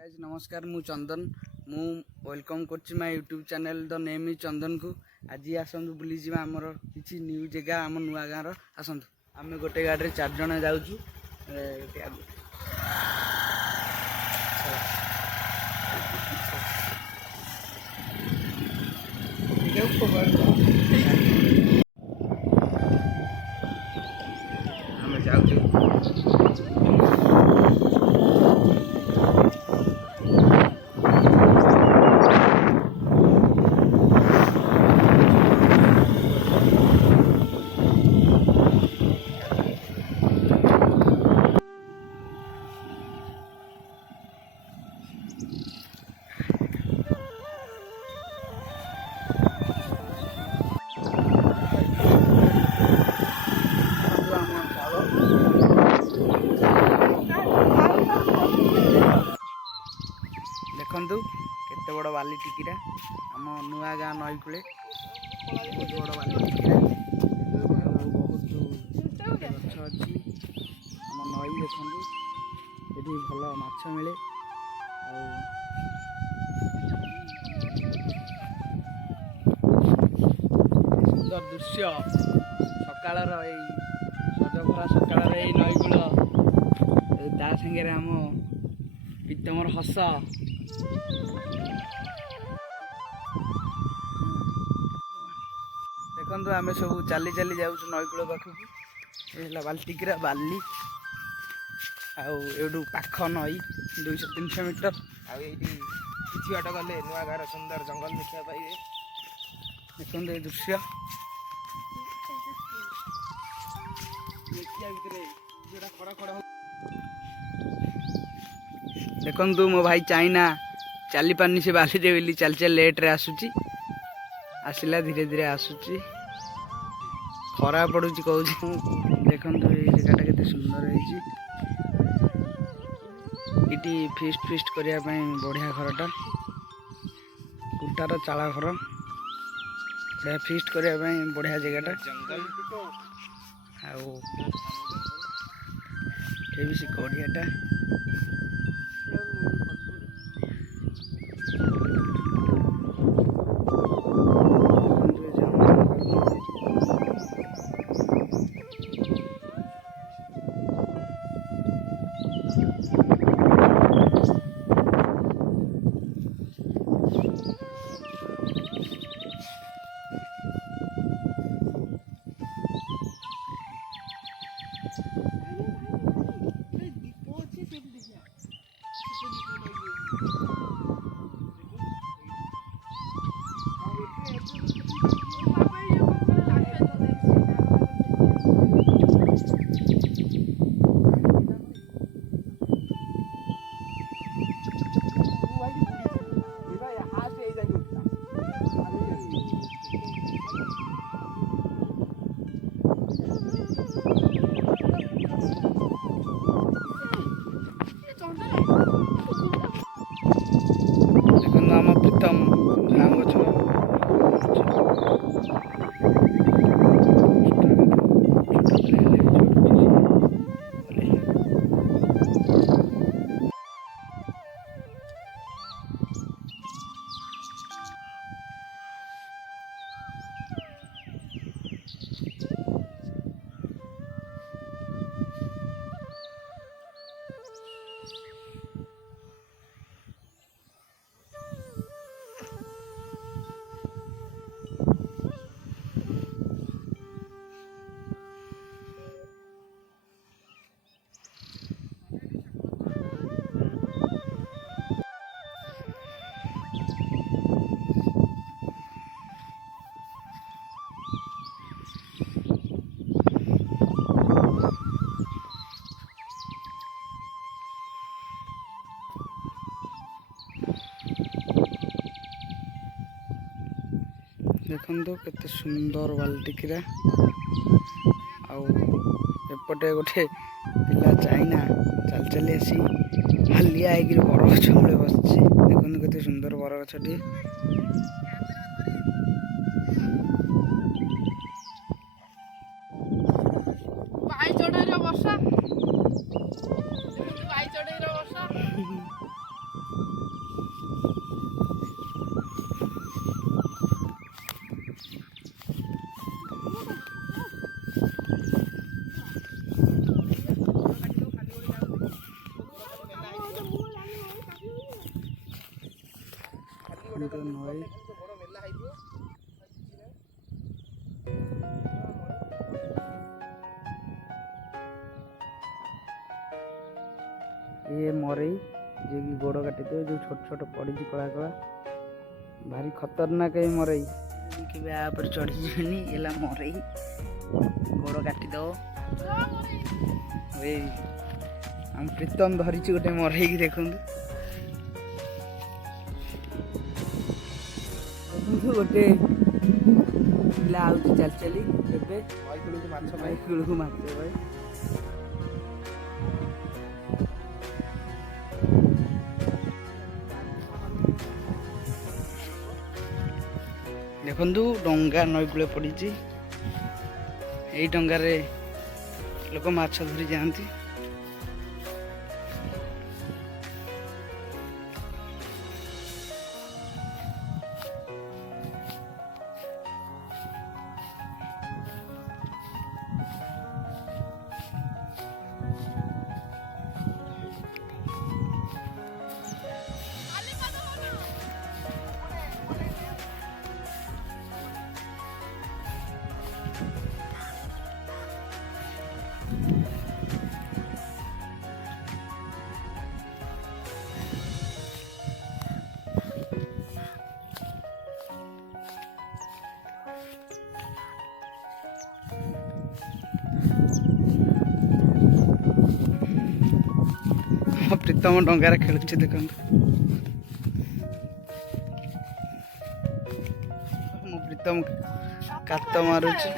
Guys नमस्कार मु चंदन मु वेलकम करछि my YouTube channel the name is Chandan को आज आसंतु बुली जिमा हमर किछि न्यू जगह हम नुआ गाँव रो आसंतु आमे गोटे गाड़ी रे 4 जण जाउछु आमे जाउछु देखु केते बड़ बाली टिकीरा आम नुआ गाँ नई कूले बहुत बड़ बाली टिकीरा बहुत गछ अच्छी आम नई देखु ये भल माछ मिले सुंदर दृश्य सकाळर सजभरा सकाळर नई कूल ता सागे आम प्रीतमर हस देखु आम सब चली चली जाऊँ नईकूल पाखक बाल्टिकीरा बाली आउ पाख नई 200-300 मीटर किसी बाट गले नुआ गाँव सुंदर जंगल देखा पाइबे। देखो ये दृश्य देखु मो भाई चाइना चली पानी से बाली दे चल चल लेट रे आसुची आसला धीरे धीरे आसुची खरा पड़ुची कहूँ देखो ये जगह केते सुंदर है फिस्ट फिस्ट करने बढ़िया घरटा कुटार चाला घर बढ़िया फिस्ट करने बढ़िया जगहटा जंगल से कड़ियाटा नाम प्रीतम नाम गो देखो केते सुंदर बाल्टिकीरा आउटे गोटे पिला चाइना चल चली आसी हालिया बरगछ मूले बस देखो केते सुंदर बरगछटी ବଡ଼ ନଈ। ये मरई जे कि गोड़ काटिदे जो छोट छोट पड़ी कला कला भारी खतरनाक है मरई के आप चढ़ी जानी एला मरई गोड़ काटिदब हम प्रीतम धरी गोटे मरई की देखु गोटे पिला आउची चल चली ए कूल माछ भाई देखु डंगा नई कूले पड़ी यही डंगार लोक माछ धरी जाती। प्रीतम डंगार खेलुचे देखु मो प्रीतम कात मारुची।